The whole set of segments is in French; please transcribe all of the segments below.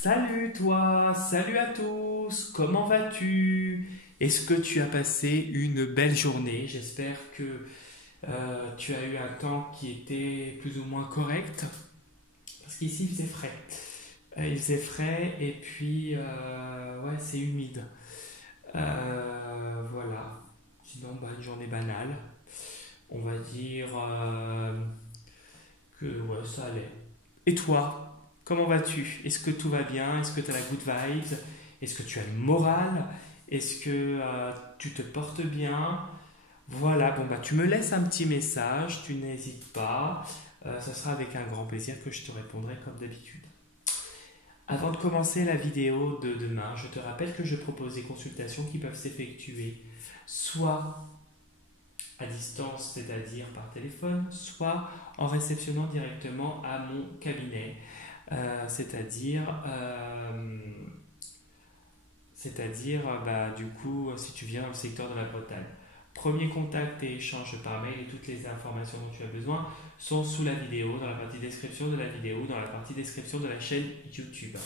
Salut toi, salut à tous, comment vas-tu? Est-ce que tu as passé une belle journée? J'espère que tu as eu un temps qui était plus ou moins correct, parce qu'ici il faisait frais. Il faisait frais et puis ouais, c'est humide. Voilà, sinon bah, une journée banale. On va dire que ouais, ça allait. Et toi, comment vas-tu? Est-ce que tout va bien? Est-ce que tu as la good vibes? Est-ce que tu as le moral? Est-ce que tu te portes bien? Voilà, bon bah tu me laisses un petit message, tu n'hésites pas. Ça sera avec un grand plaisir que je te répondrai comme d'habitude. Avant de commencer la vidéo de demain, je te rappelle que je propose des consultations qui peuvent s'effectuer soit à distance, c'est-à-dire par téléphone, soit en réceptionnant directement à mon cabinet. C'est-à-dire, du coup, si tu viens dans le secteur de la Bretagne. Premier contact et échange par mail et toutes les informations dont tu as besoin sont sous la vidéo, dans la partie description de la vidéo, dans la partie description de la chaîne YouTube.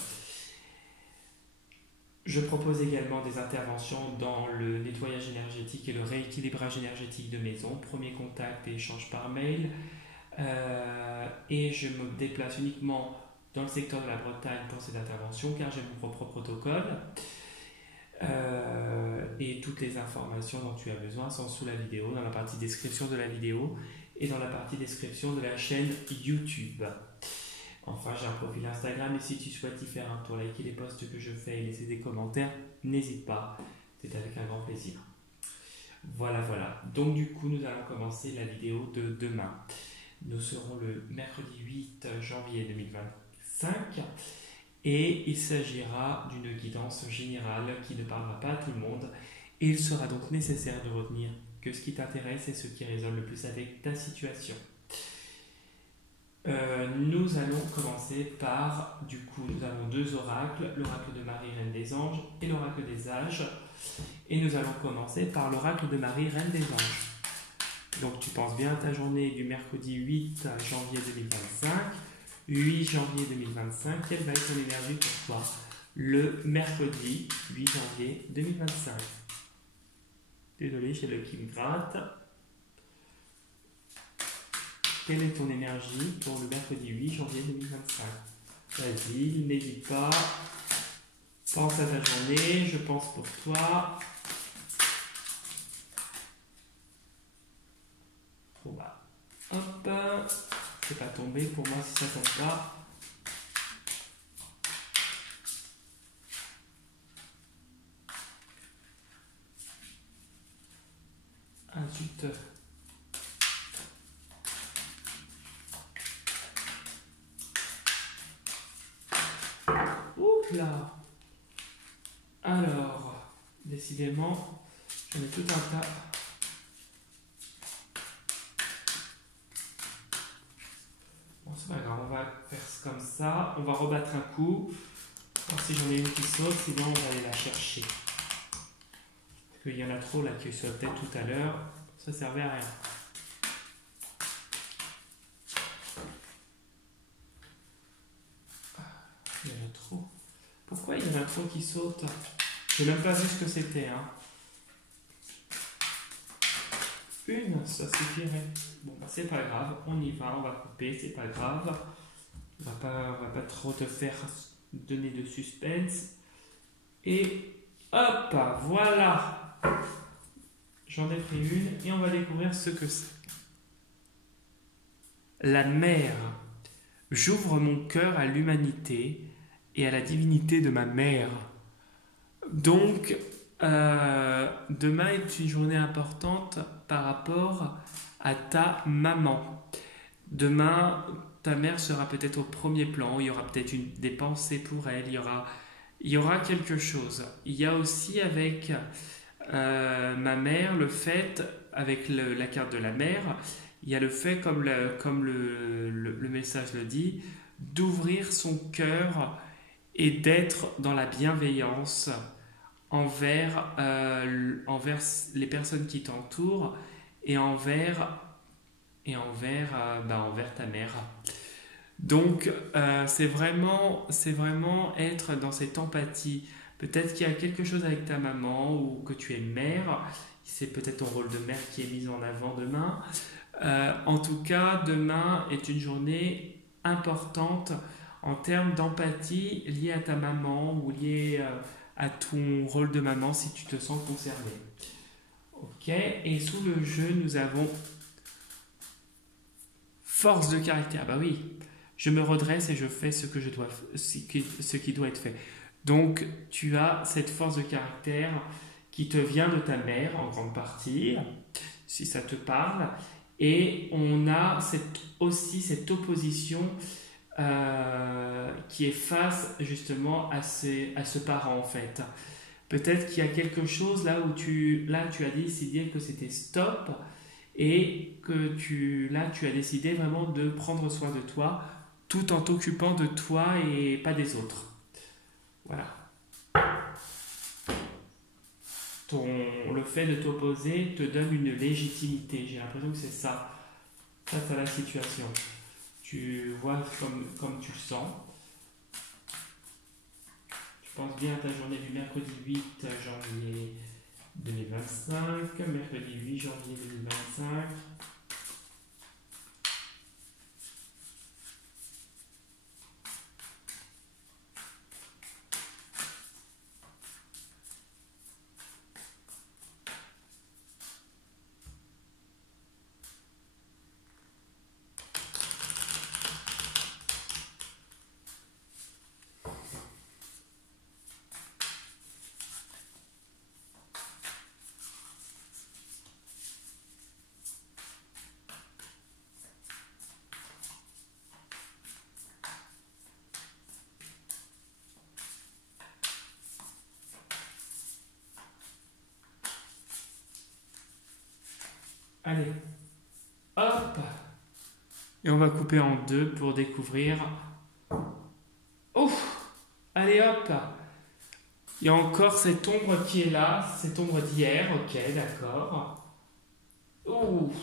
Je propose également des interventions dans le nettoyage énergétique et le rééquilibrage énergétique de maison. Premier contact et échange par mail. Et je me déplace uniquement dans le secteur de la Bretagne pour cette intervention car j'ai mon propre protocole. Et toutes les informations dont tu as besoin sont sous la vidéo, dans la partie description de la vidéo et dans la partie description de la chaîne YouTube. Enfin, j'ai un profil Instagram et si tu souhaites y faire un tour, liker les posts que je fais et laisser des commentaires, n'hésite pas, c'est avec un grand plaisir. Voilà. Donc du coup, nous allons commencer la vidéo de demain. Nous serons le mercredi 8 janvier 2025 et il s'agira d'une guidance générale qui ne parlera pas à tout le monde et il sera donc nécessaire de retenir que ce qui t'intéresse est ce qui résonne le plus avec ta situation. Nous allons commencer par, du coup, nous avons deux oracles, l'oracle de Marie, Reine des Anges, et l'oracle des Âges. Et nous allons commencer par l'oracle de Marie, Reine des Anges. Donc tu penses bien à ta journée du mercredi 8 janvier 2025. 8 janvier 2025, quelle va être ton énergie pour toi le mercredi 8 janvier 2025? Désolé, j'ai le qui me gratte. Quelle est ton énergie pour le mercredi 8 janvier 2025? Vas-y, n'hésite pas. Pense à ta journée, je pense pour toi. Bon bah, hop, c'est pas tombé pour moi si ça tombe pas. Ah zut. Ouh là. Alors, décidément, j'en ai tout un tas. Bon, c'est pas grave, on va faire comme ça. On va rebattre un coup. Voir si j'en ai une qui saute, sinon on va aller la chercher. Parce qu'il y en a trop là qui sautaient tout à l'heure. Ça servait à rien. Il y en a trop. Pourquoi il y en a trop qui sautent? J'ai même pas vu ce que c'était. Hein. Une, ça suffirait. Bon, bah, c'est pas grave, on y va, on va couper, c'est pas grave. On va pas trop te faire donner de suspense. Et hop, voilà. J'en ai pris une et on va découvrir ce que c'est. La mère. J'ouvre mon cœur à l'humanité et à la divinité de ma mère. Donc, demain est une journée importante par rapport à ta maman. Demain, ta mère sera peut-être au premier plan, il y aura peut-être des pensées pour elle, il y aura quelque chose. Il y a aussi avec ma mère le fait, avec la carte de la mère, il y a le fait, comme le message le dit, d'ouvrir son cœur et d'être dans la bienveillance envers les personnes qui t'entourent et envers ta mère. Donc, c'est vraiment être dans cette empathie. Peut-être qu'il y a quelque chose avec ta maman ou que tu es mère. C'est peut-être ton rôle de mère qui est mis en avant demain. En tout cas, demain est une journée importante en termes d'empathie liée à ta maman ou liée à ton rôle de maman si tu te sens concerné. Ok, et sous le jeu, nous avons force de caractère. Bah oui, je me redresse et je fais ce qui doit être fait. Donc, tu as cette force de caractère qui te vient de ta mère en grande partie, si ça te parle. Et on a aussi cette opposition qui est face justement à ce parent en fait. Peut-être qu'il y a quelque chose là où tu as décidé que c'était stop et que tu as décidé vraiment de prendre soin de toi tout en t'occupant de toi et pas des autres. Voilà. Le fait de t'opposer te donne une légitimité. J'ai l'impression que c'est ça, face à la situation. Tu vois comme tu le sens. Tu penses bien à ta journée du mercredi 8 janvier 2025, mercredi 8 janvier 2025. Allez, hop! Et on va couper en deux pour découvrir. Ouf! Allez hop! Il y a encore cette ombre qui est là, cette ombre d'hier, ok, d'accord. Ouf!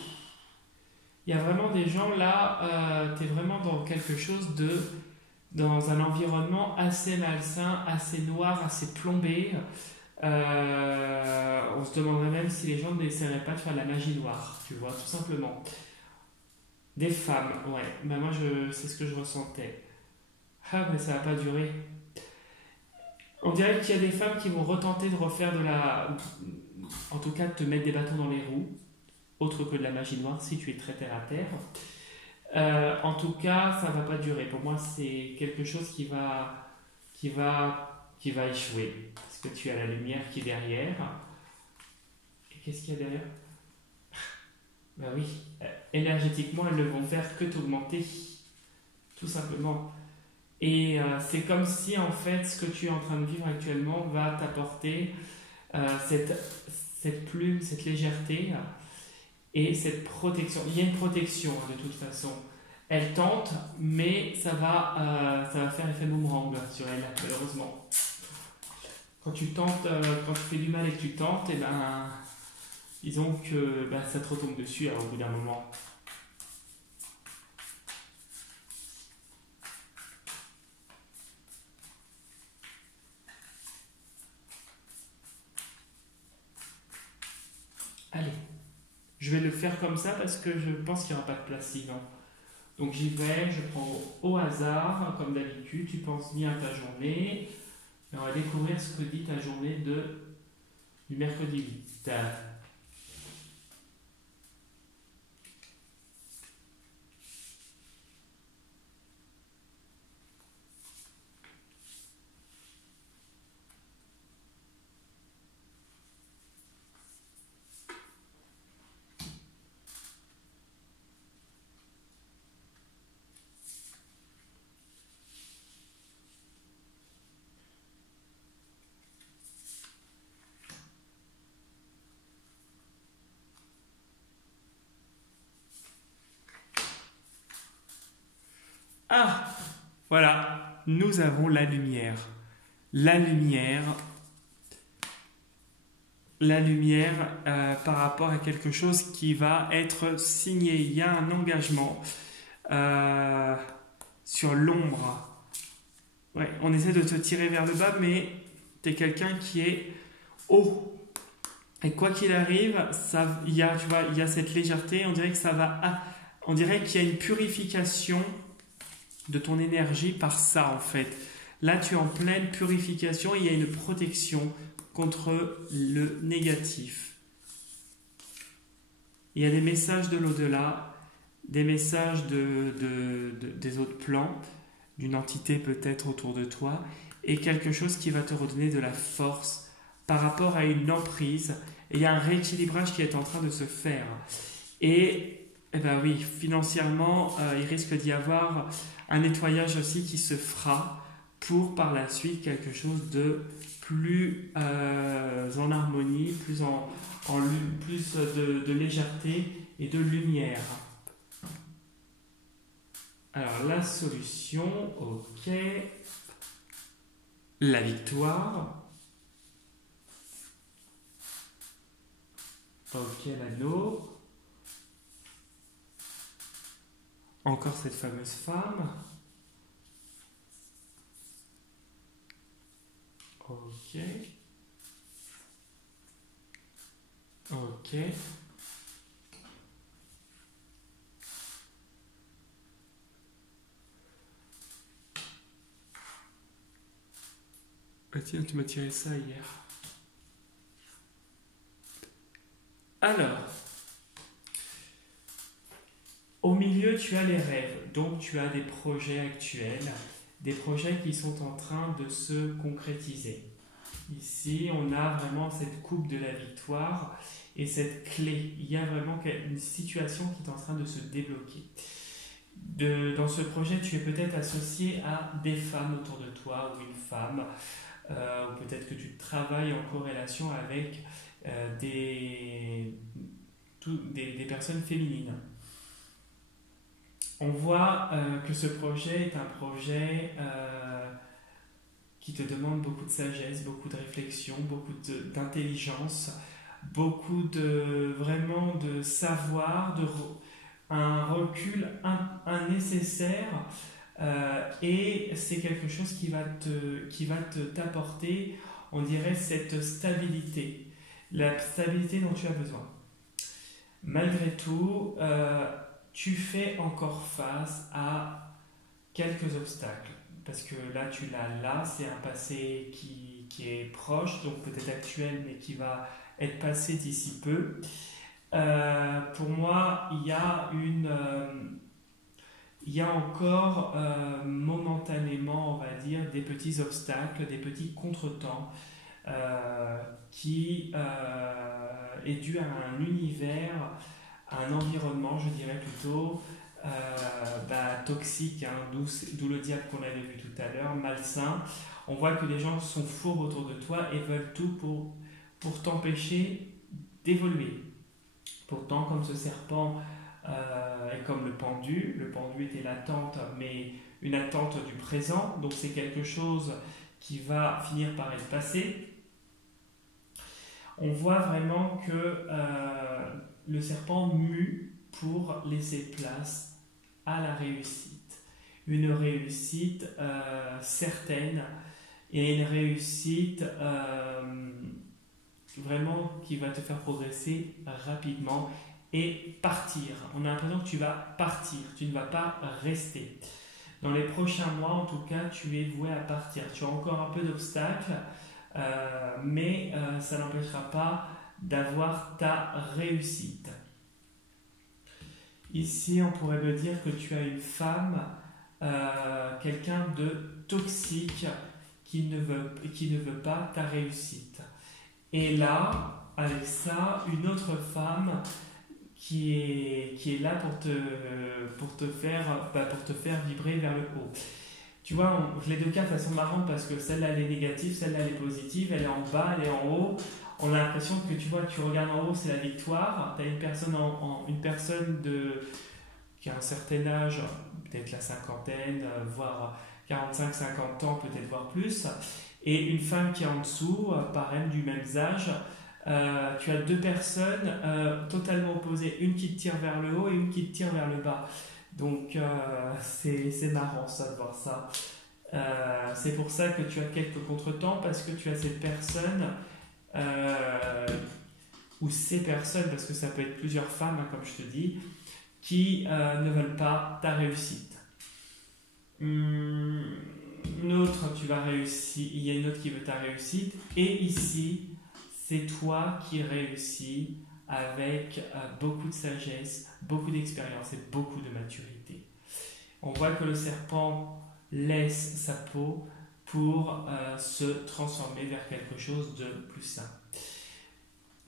Il y a vraiment des gens là, tu es vraiment dans quelque chose dans un environnement assez malsain, assez noir, assez plombé. On se demanderait même si les gens n'essaieraient pas de faire de la magie noire, tu vois, tout simplement. Des femmes, ouais, ben moi c'est ce que je ressentais. Ah, mais ça va pas durer. On dirait qu'il y a des femmes qui vont retenter de refaire en tout cas de te mettre des bâtons dans les roues, autre que de la magie noire si tu es très terre à terre. En tout cas, ça va pas durer. Pour moi, c'est quelque chose qui va échouer. Parce que tu as la lumière qui est derrière. Et qu'est-ce qu'il y a derrière? Ben oui, énergétiquement, elles ne vont faire que t'augmenter. Tout simplement. Et c'est comme si, en fait, ce que tu es en train de vivre actuellement va t'apporter cette plume, cette légèreté et cette protection. Il y a une protection, hein, de toute façon. Elle tente, mais ça va faire effet boomerang sur elle, malheureusement. Quand tu tentes, quand tu fais du mal et que tu tentes, et ben, disons que ça te retombe dessus au bout d'un moment. Allez, je vais le faire comme ça parce que je pense qu'il n'y aura pas de place sinon. Donc j'y vais, je prends au hasard, comme d'habitude, tu penses bien à ta journée. Et on va découvrir ce que dit ta journée du mercredi 8. Ah, voilà, nous avons la lumière. La lumière, par rapport à quelque chose qui va être signé. Il y a un engagement. sur l'ombre. Ouais, on essaie de te tirer vers le bas, mais tu es quelqu'un qui est haut. Et quoi qu'il arrive, il y a cette légèreté, on dirait que on dirait qu'il y a une purification de ton énergie par ça en fait. Là, tu es en pleine purification, il y a une protection contre le négatif. Il y a des messages de l'au-delà, des messages des autres plans, d'une entité peut-être autour de toi, et quelque chose qui va te redonner de la force par rapport à une emprise. Et il y a un rééquilibrage qui est en train de se faire. Et ben oui, financièrement, il risque d'y avoir un nettoyage aussi qui se fera pour par la suite quelque chose de plus en harmonie, plus de légèreté et de lumière. Alors la solution, ok. La victoire. Ok, l'anneau. Encore cette fameuse femme. Ok. Ok. Ah tiens, tu m'as tiré ça hier. Alors, au milieu, tu as les rêves. Donc, tu as des projets actuels, des projets qui sont en train de se concrétiser. Ici, on a vraiment cette coupe de la victoire et cette clé. Il y a vraiment une situation qui est en train de se débloquer. Dans ce projet, tu es peut-être associé à des femmes autour de toi ou une femme, ou peut-être que tu travailles en corrélation avec des personnes féminines. On voit que ce projet est un projet qui te demande beaucoup de sagesse, beaucoup de réflexion, beaucoup d'intelligence, beaucoup vraiment de savoir, un recul nécessaire, et c'est quelque chose qui va t'apporter, on dirait, cette stabilité, la stabilité dont tu as besoin. Malgré tout, tu fais encore face à quelques obstacles, parce que là, c'est un passé qui est proche, donc peut-être actuel, mais qui va être passé d'ici peu. Pour moi, il y a encore momentanément, on va dire, des petits obstacles, des petits contretemps qui est dû à un univers, à un environnement, je dirais plutôt, toxique, hein, d'où le diable qu'on avait vu tout à l'heure, malsain. On voit que les gens sont fourbes autour de toi et veulent tout pour t'empêcher d'évoluer. Pourtant, comme ce serpent et comme le pendu était l'attente, mais une attente du présent, donc c'est quelque chose qui va finir par être passé. On voit vraiment que le serpent mue pour laisser place à la réussite. Une réussite certaine et une réussite vraiment qui va te faire progresser rapidement et partir. On a l'impression que tu vas partir, tu ne vas pas rester. Dans les prochains mois, en tout cas, tu es voué à partir. Tu as encore un peu d'obstacles, mais ça n'empêchera pas d'avoir ta réussite. Ici, on pourrait me dire que tu as une femme, quelqu'un de toxique qui ne veut pas ta réussite. Et là, avec ça, une autre femme qui est là pour te faire vibrer vers le haut. Tu vois, les deux cartes, elles sont marrantes parce que celle-là, elle est négative, celle-là, elle est positive, elle est en bas, elle est en haut. On a l'impression que tu regardes en haut, c'est la victoire. Tu as une personne qui a un certain âge, peut-être la cinquantaine, voire 45-50 ans, peut-être voire plus. Et une femme qui est en dessous, pareil, du même âge. Tu as deux personnes totalement opposées, une qui te tire vers le haut et une qui te tire vers le bas. Donc c'est marrant ça de voir ça. C'est pour ça que tu as quelques contretemps, parce que tu as cette personne ou ces personnes, parce que ça peut être plusieurs femmes, hein, comme je te dis, qui ne veulent pas ta réussite. Une autre, tu vas réussir, il y a une autre qui veut ta réussite, et ici, c'est toi qui réussis avec beaucoup de sagesse, beaucoup d'expérience et beaucoup de maturité. On voit que le serpent laisse sa peau pour se transformer vers quelque chose de plus sain.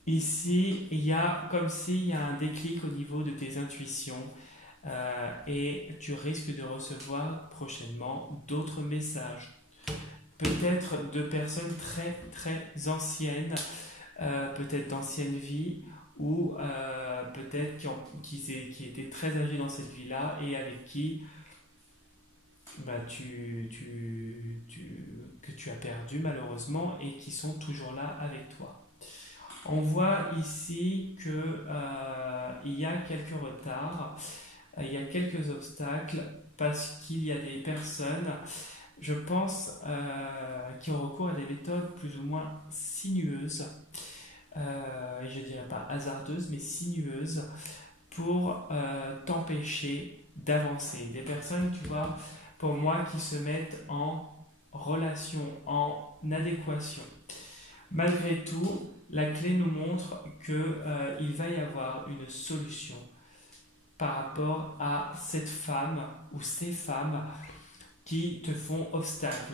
Ici, il y a comme s'il y a un déclic au niveau de tes intuitions et tu risques de recevoir prochainement d'autres messages. Peut-être de personnes très très anciennes, peut-être d'anciennes vies, ou peut-être qui étaient très âgés dans cette vie-là et avec qui que tu as perdu malheureusement et qui sont toujours là avec toi. On voit ici qu'il y a quelques retards, il y a quelques obstacles parce qu'il y a des personnes, je pense, qui ont recours à des méthodes plus ou moins sinueuses, je ne dirais pas hasardeuses, mais sinueuses, pour t'empêcher d'avancer. Des personnes, tu vois, pour moi, qui se mettent en relation, en adéquation. Malgré tout, la clé nous montre qu'il va y avoir une solution par rapport à cette femme ou ces femmes qui te font obstacle.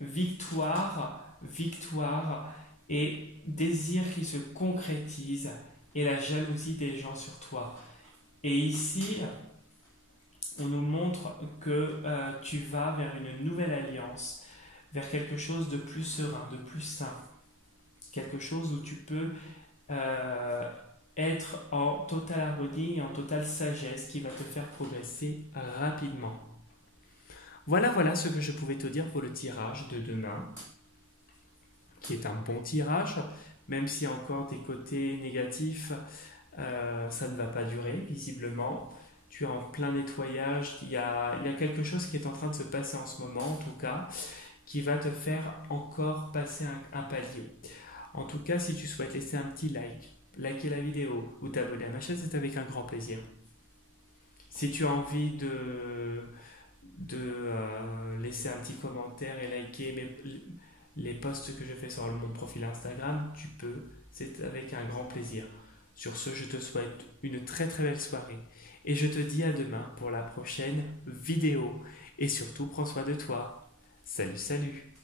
Victoire, victoire et désir qui se concrétise et la jalousie des gens sur toi. Et ici, on nous montre que tu vas vers une nouvelle alliance, vers quelque chose de plus serein, de plus sain. Quelque chose où tu peux être en totale harmonie et en totale sagesse qui va te faire progresser rapidement. Voilà ce que je pouvais te dire pour le tirage de demain, qui est un bon tirage, même si encore des côtés négatifs, ça ne va pas durer, visiblement. Tu es en plein nettoyage, il y a quelque chose qui est en train de se passer en ce moment, en tout cas, qui va te faire encore passer un palier. En tout cas, si tu souhaites laisser un petit like, liker la vidéo ou t'abonner à ma chaîne, c'est avec un grand plaisir. Si tu as envie de laisser un petit commentaire et liker les posts que je fais sur mon profil Instagram, tu peux, c'est avec un grand plaisir. Sur ce, je te souhaite une très très belle soirée et je te dis à demain pour la prochaine vidéo. Et surtout, prends soin de toi. Salut, salut!